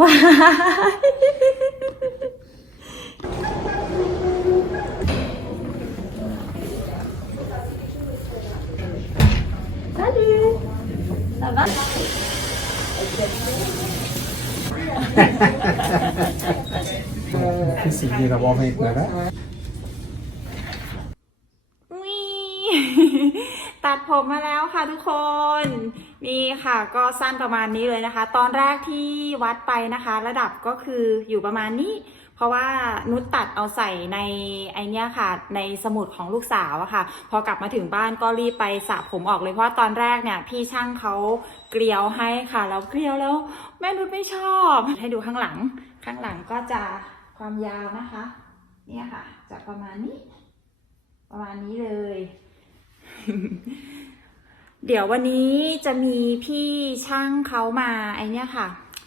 ว้ายฮัลโหลสวั ตัดผมมาแล้วค่ะทุกคน นี่ค่ะก็สั้นประมาณนี้เลยนะคะ ตอนแรกที่วัดไปนะคะ ระดับก็คืออยู่ประมาณนี้ เพราะว่านุชตัดเอาใส่ในไอเนี้ยค่ะ ในสมุดของลูกสาวอะค่ะ พอกลับมาถึงบ้านก็รีบไปสระผมออกเลยเพราะตอนแรกเนี่ยพี่ช่างเขาเกลียวให้ค่ะแล้วเกลียวแล้ว แม่นุชไม่ชอบ ให้ดูข้างหลัง ข้างหลังก็จะความยาวนะคะ เนี่ยค่ะจะประมาณนี้ ประมาณนี้เลย เดี๋ยววันนี้จะมีพี่ช่างเขามาไอเนี้ยค่ะ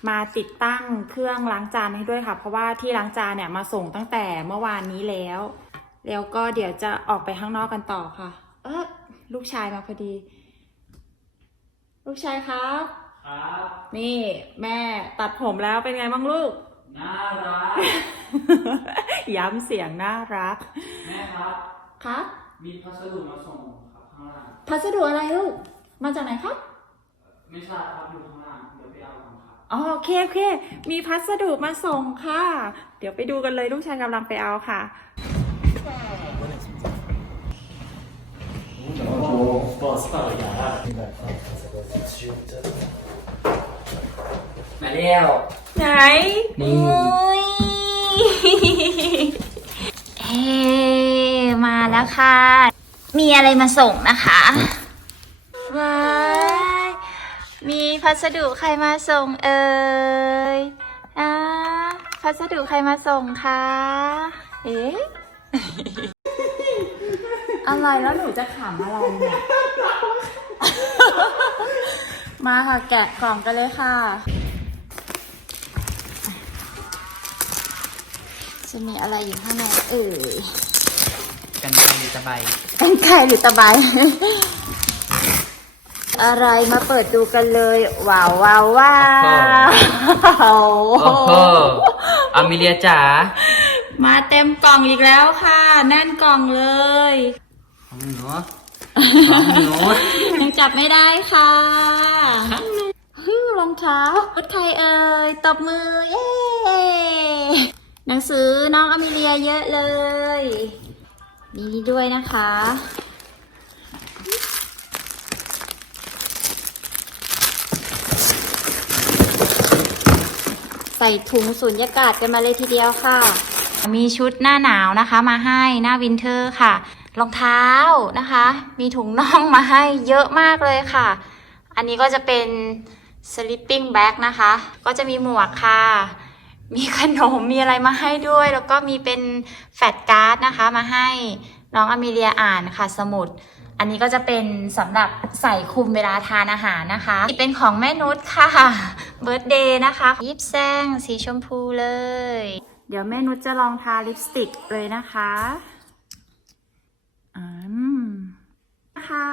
มาติดตั้งเครื่องล้างจานให้ด้วยค่ะ เพราะว่าที่ล้างจานเนี่ยมาส่งตั้งแต่เมื่อวานนี้แล้ว แล้วก็เดี๋ยวจะออกไปข้างนอกกันต่อค่ะ เออลูกชายมาพอดี ลูกชายครับครับนี่แม่ตัดผมแล้วเป็นไงบ้างลูกน่ารัก ย้ำเสียงน่ารัก แม่ครับ ครับ มีพัสดุมาส่งครับ ข้างล่าง พัสดุอะไรลูก มาจากไหนครับ ไม่ทราบครับอยู่ข้างล่าง เดี๋ยวไปเอาก่อนครับ อ๋อโอเคโอเค มีพัสดุมาส่งค่ะ เดี๋ยวไปดูกันเลยลูกชายกำลังไปเอาค่ะมาแล้ว ไหนนี่ อุ๊ยเฮ้มาแล้วค่ะ มีอะไรมาส่งนะคะว้ายมีพัสดุใครมาส่งเอ่ยอ่าพัสดุใครมาส่งคะเอ๊ะอะไรแล้วหนูจะขำอะไรเนี่ย มาค่ะแกะกล่องกันเลยค่ะ จะมีอะไรอยู่ข้างในเอ่ย กันไกลหรือตะไบเป็นไข่หรือตะไบ อะไรมาเปิดดูกันเลยว้าวว้าวว้าวโอ้โหอามิเลียจ๋ามาเต็มกล่องอีกแล้วค่ะ แน่นกล่องเลยของหนูของหนูยังจับไม่ได้ค่ะฮิ้วรองเท้ารถใครเอ่ยตบมือเย้หนังสือน้องอเมเลียเยอะเลยมี นี่ด้วยนะคะ ใส่ถุงสูญญากาศกันมาเลยทีเดียวค่ะ มีชุดหน้าหนาวนะคะ มาให้หน้าวินเทอร์ค่ะ รองเท้านะคะ มีถุงน่องมาให้เยอะมากเลยค่ะ อันนี้ก็จะเป็น sleeping bag นะคะ ก็จะมีหมวกค่ะ มีขนมมีอะไรมาให้ด้วย แล้วก็มีเป็นแฟลชการ์ดนะคะ มาให้น้องอเมเลียอ่านค่ะ สมุด อันนี้ก็จะเป็นสำหรับใส่คุมเวลาทานอาหารนะคะนี่เป็นของแม่นุชค่ะเบิร์ d เดย์นะคะยิบแซงสีชมพูเลย เดี๋ยวแม่นุชจะลองทาลิปสติกเลยนะคะอืมนะคะ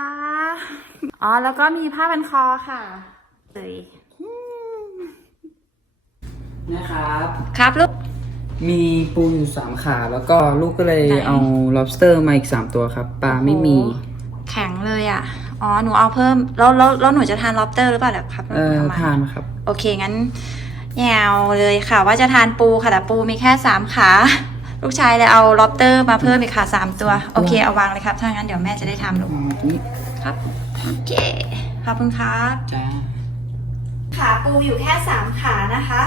อ๋อแล้วก็มีผ้าพันคอค่ะเลย นะครับ ครับลูก มีปูอยู่สามขา แล้วก็ลูกก็เลยไหน เอา lobster มาอีกสามตัวครับ ปลาไม่มี โอ้โหแข็งเลยอะ อ๋อ หนูเอาเพิ่ม แล้วแล้วแล้วหนูจะทานล็อบสเตอร์หรือเปล่าเดี๋ยวครับเอ่อเอามาทานครับ โอเค งั้นแยวเลยค่ะ ว่าจะทานปูค่ะแต่ปูมีแค่สามขา ลูกชายเลยเอาล็อบสเตอร์มาเพิ่มอีกค่ะสามตัว โอเค เอาวางเลยครับ ถ้างั้นเดี๋ยวแม่จะได้ทำลูก นี่ครับ โอเค ขอบคุณครับ จ้า ขาปูอยู่แค่สามขานะคะ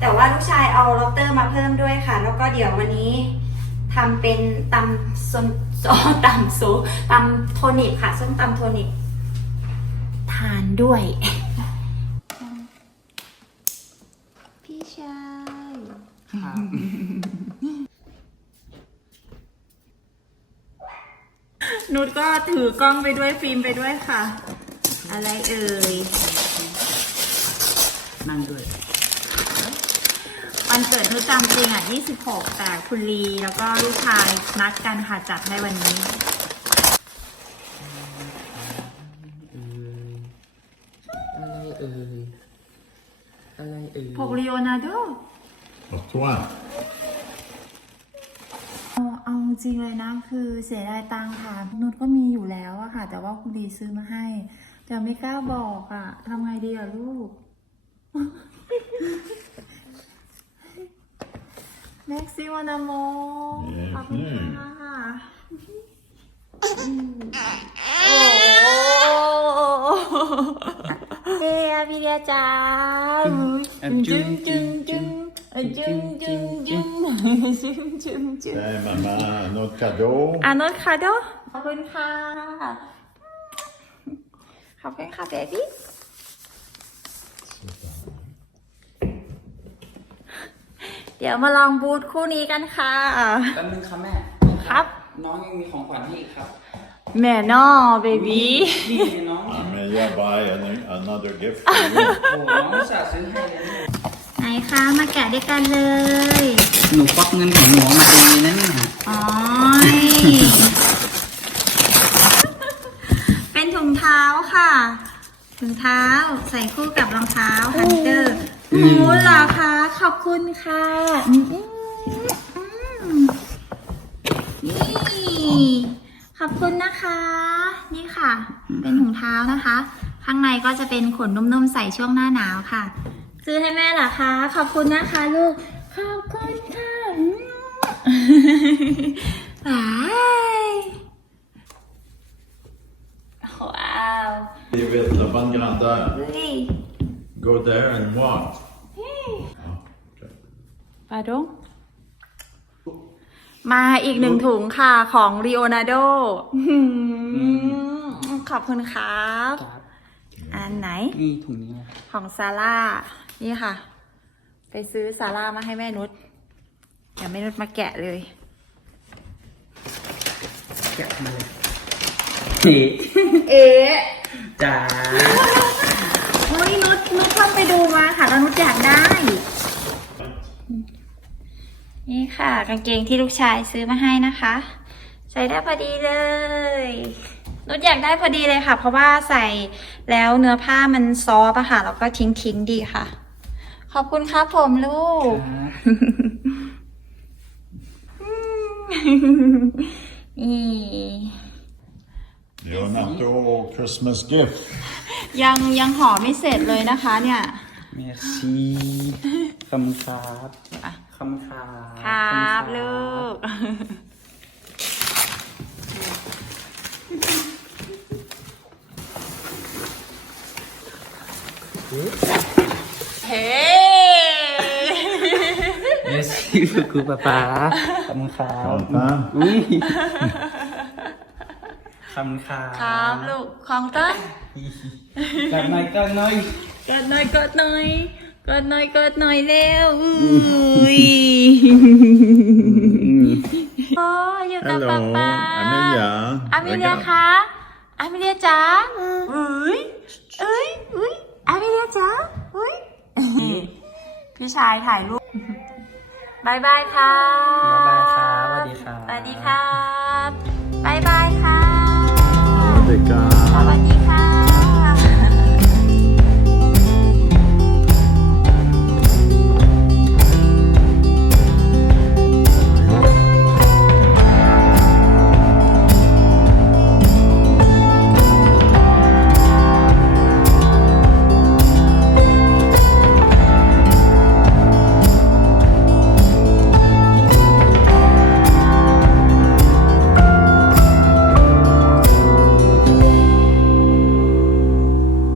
แต่ว่าลูกชายเอาล็อบสเตอร์มาเพิ่มด้วยค่ะ แล้วก็เดี๋ยววันนี้ทำเป็นตำส้มอ๋อตำซูตำโทนิกค่ะส้มตำโทนิกทานด้วย พี่ชายครับนุชก็ถือกล้องไปด้วยฟิล์มไปด้วยค่ะ อะไรเอ่ย นั่งด้วย วันเกิดนุชตามจริงอะ 26 แต่คุณลีแล้วก็ลูกชายนัดกันค่ะจัดให้วันนี้ อะไรเอ่ย อะไรเอ่ยพกลีโอนาร์โด Pour toi. เอาเอาจริงเลยนะคือเสียดายตังค่ะ นุชก็มีอยู่แล้วอะค่ะ แต่ว่าคุณดีซื้อมาให้ แต่ไม่กล้าบอกอะทำไงดีอะลูก แม็กซิวานาโมขอบคุณค่ะโอ้เฮ้ยพี่เดียจ้าจึงจึงจึงจึงจึงจึงจึงจึงจึง Eh, maman, un autre cadeau. อานนท์คาโดขอบคุณค่ะ ขอบคุณค่ะเบบี้ เดี๋ยวมาลองบูทคู่นี้กันค่ะ แป๊บนึงครับแม่ครับ น้องยังมีของขวัญให้อีกครับแม่นอเบบี้ นี่น้อง Amelia buy an, another gift for you. โอ้น้องอุตส่าห์ซื้อให้เลยเนี่ยไหนคะมาแกะด้วยกันเลย หนูควักเงินของหนูมาดีนะเนี่ยอ๋อยเป็นถุงเท้าค่ะ ถุงเท้าใส่คู่กับรองเท้าฮันเตอร์หมูเหรอคะขอบคุณค่ะอืมอืมอืมนี่ขอบคุณนะคะ นี่ค่ะ เป็นถุงเท้านะคะ ข้างในก็จะเป็นขนนุ่มๆใส่ช่วงหน้าหนาวค่ะ ซื้อให้แม่เหรอคะ ขอบคุณนะคะ ลูกขอบคุณค่ะอืม ว้ายว้าว With la bonne grandeur. เฮ้ย Go there and walk. ปาดง มาอีกหนึ่งถุงค่ะของลีโอนาร์โดขอบคุณครับครับ อันไหน นี่ถุงนี้นะของซาร่า นี่ค่ะ ไปซื้อซาร่ามาให้แม่นุชเดี๋ยวแม่นุชมาแกะเลย แกะมาเลยเอ๊ะเอ๊ะจ๋าโอ้ยนุชนุชเพิ่งไปดูมาค่ะแล้วนุชอยากได้ นี่ ค่ะ กางเกงที่ลูกชายซื้อมาให้นะคะ ใส่ได้พอดีเลยนุชอยากได้พอดีเลยค่ะ เพราะว่าใส่แล้วเนื้อผ้ามันซอฟต์อะค่ะแล้วก็ทิ้งทิ้งๆดีค่ะ ขอบคุณครับผมลูก นี่ Leonardo Christmas gift. ยังยังห่อไม่เสร็จเลยนะคะเนี่ยเมสซี่คำครับ คำครับครับลูก เฮ้เมสซี่คือป๊าป๊าคำครับ Content? อุ้ยคำครับครับลูก ของต้นกันหน่อยกันหน่อย กดหน่อยกดหน่อย กดหน่อยกดหน่อยเร็วอุ้ยโอ้อยู่กับ Hello, ป๊าป๊า Amelia. อามิเลีย Regarde. คะอามิเลียจ๋าอุ้ยเอ้ยอุ้ยอามิเลียจ๋าอุ้ยพี่ชายถ่ายรูปบายบายค่ะบ๊ายบายครับสวัสดีครับ สวัสดีครับบายบายค่ะ Avec un